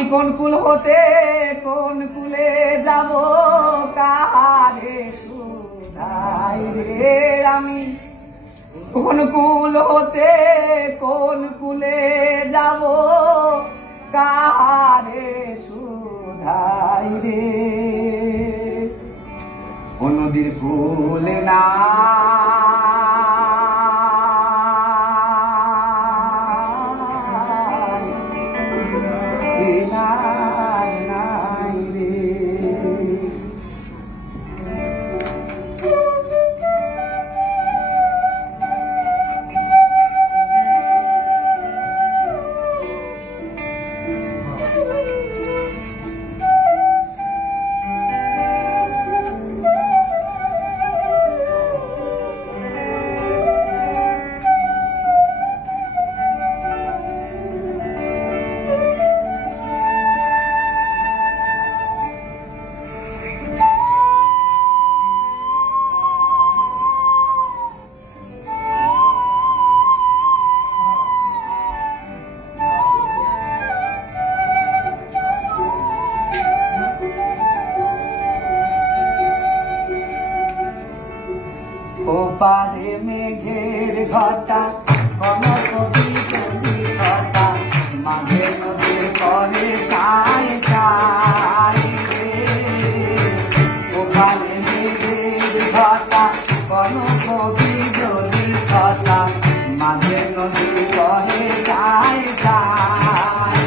আমি কোন কুল হতে কোন কুলে যাব কাহারে শুধাই রে। আমি কোন কুল হতে কোন কুলে যাব কাহারে শুধাই রে। ও নদীর কুলে না ওপারে মেঘের ঘটা কনক বিজলি ঘটা মাঝে নদীর পরে সায় সায় রে। ওপারে মেঘের ঘটা কনক বিজলি ঘটা মাঝে নদীর পরে সায় সায়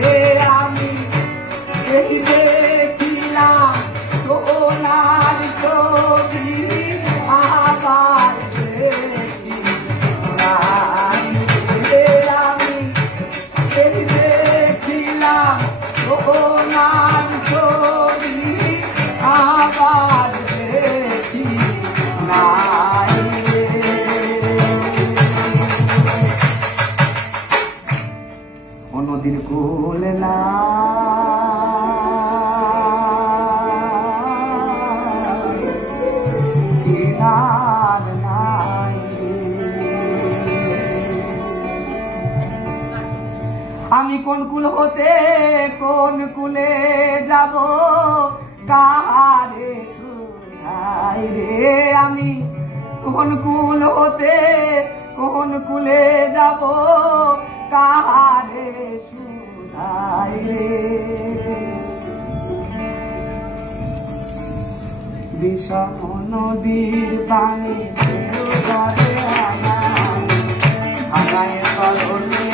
রে। আমি এই দেখিলাম সোনার ছবি আবার দেখি নাই রে। আমি দেখিলাম সোনার ছবি আবার দেখি নাই রে। ও নদীর কুল না আমি কোন কুল হতে কোন কুলে যাব কাহারে শুধাই রে। আমি কোন কুল হতে কোন কুলে যাব কাহারে শুধাই রে। বিষম নদীর পানি ঘরে আনায় করলে